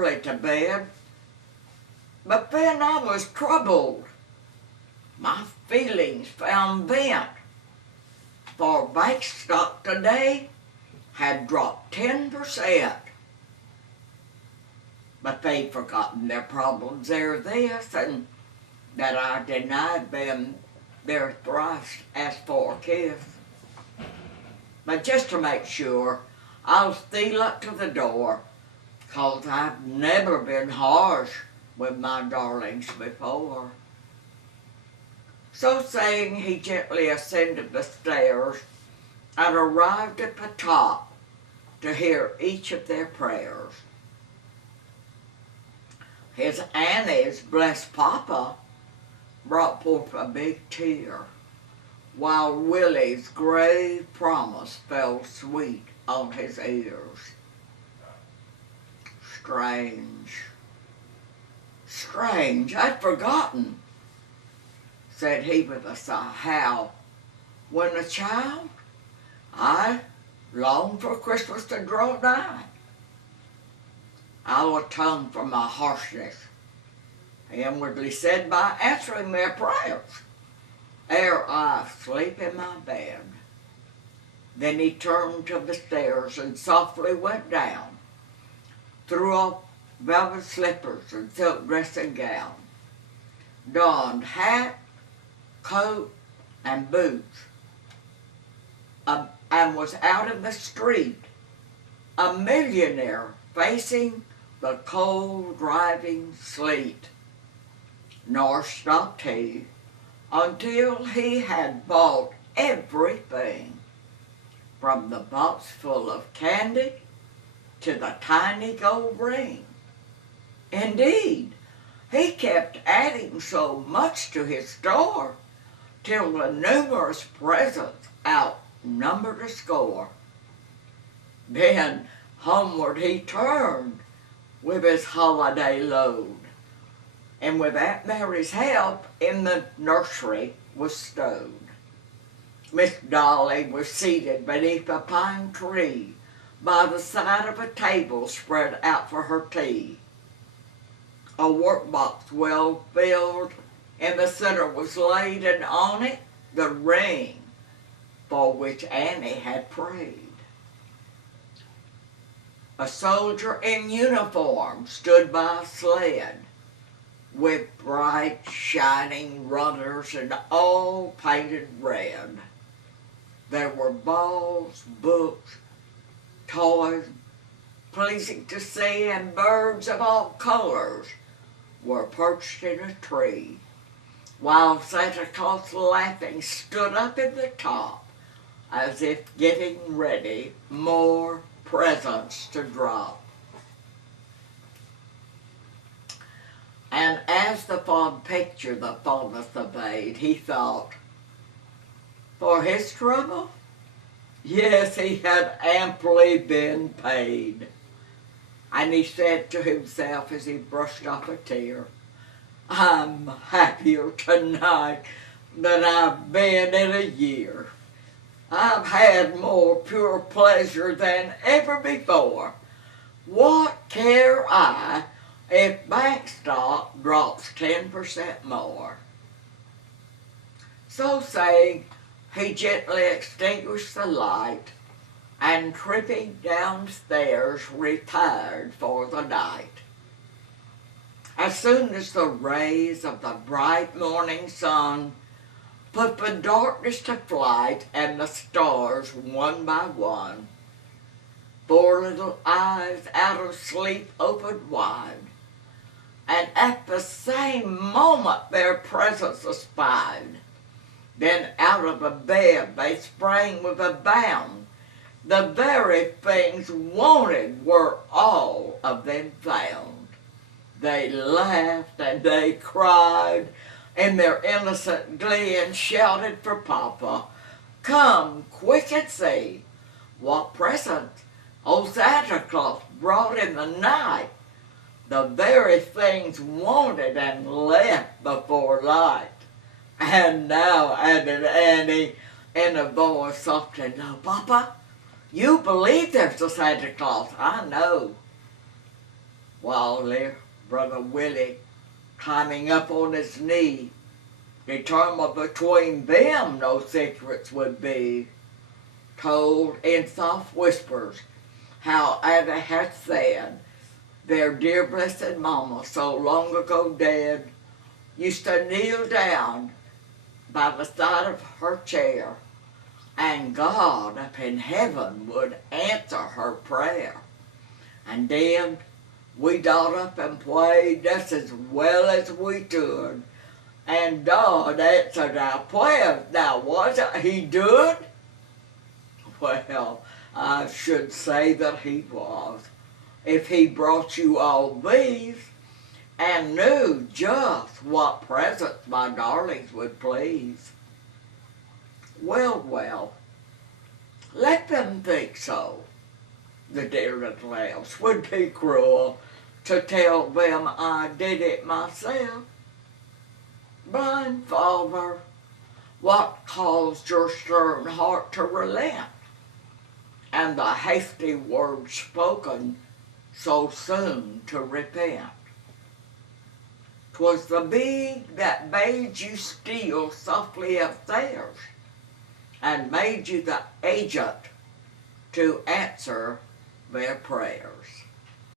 early to bed, but then I was troubled. My feelings found vent, for bank stock today had dropped 10%. But they'd forgotten their problems ere this, and that I denied them their thrice asked for kiss. But just to make sure, I'll steal up to the door, 'cause I've never been harsh with my darlings before. So saying, he gently ascended the stairs and arrived at the top to hear each of their prayers. His Annie's blessed papa brought forth a big tear, while Willie's grave promise fell sweet on his ears. Strange, I'd forgotten, said he with a sigh, how, when a child, I longed for Christmas to draw nigh. I'll atone for my harshness, he inwardly said, by answering their prayers ere I sleep in my bed. Then he turned to the stairs and softly went down, threw off velvet slippers and silk dress and gown, donned hat, coat, and boots, and was out in the street, a millionaire facing the cold driving sleet. Nor stopped he until he had bought everything, from the box full of candy to the tiny gold ring. Indeed, he kept adding so much to his store till the numerous presents outnumbered a score. Then homeward he turned with his holiday load, and with Aunt Mary's help in the nursery was stowed. Miss Dolly was seated beneath a pine tree by the side of a table spread out for her tea. A workbox well filled in the center was laid, and on it the ring for which Annie had prayed. A soldier in uniform stood by a sled with bright shining runners and all painted red. There were balls, books, toys pleasing to see, and birds of all colors were perched in a tree, while Santa Claus laughing stood up in the top as if getting ready more presents to drop. And as the fond picture the fondness obeyed, he thought, for his trouble, yes, he had amply been paid. And he said to himself as he brushed off a tear, I'm happier tonight than I've been in a year. I've had more pure pleasure than ever before. What care I if bank stock drops 10% more? So saying, he gently extinguished the light and tripping downstairs retired for the night. As soon as the rays of the bright morning sun put the darkness to flight and the stars one by one, four little eyes out of sleep opened wide, and at the same moment their presence espied. Then out of the bed they sprang with a bound. The very things wanted were all of them found. They laughed and they cried in their innocent glee and shouted for Papa, come quick and see what present old Santa Claus brought in the night. The very things wanted and left before light. And now, added Annie in a voice soft and low, Papa, you believe there's a Santa Claus, I know. while their brother Willie, climbing up on his knee, determined between them no secrets would be, told in soft whispers how Ada had said their dear blessed mama, so long ago dead, used to kneel down by the side of her chair, and God up in heaven would answer her prayer. And then we got up and played just as well as we could, and God answered our prayers. Now, wasn't He good? Well, I should say that He was. If He brought you all these and knew just what presents my darlings would please. Well, well, let them think so. The dear little elves would be cruel to tell them I did it myself. Blind Father, what caused your stern heart to relent, and the hasty words spoken so soon to repent? 'Twas the bee that bade you steal softly upstairs, and made you the agent to answer their prayers.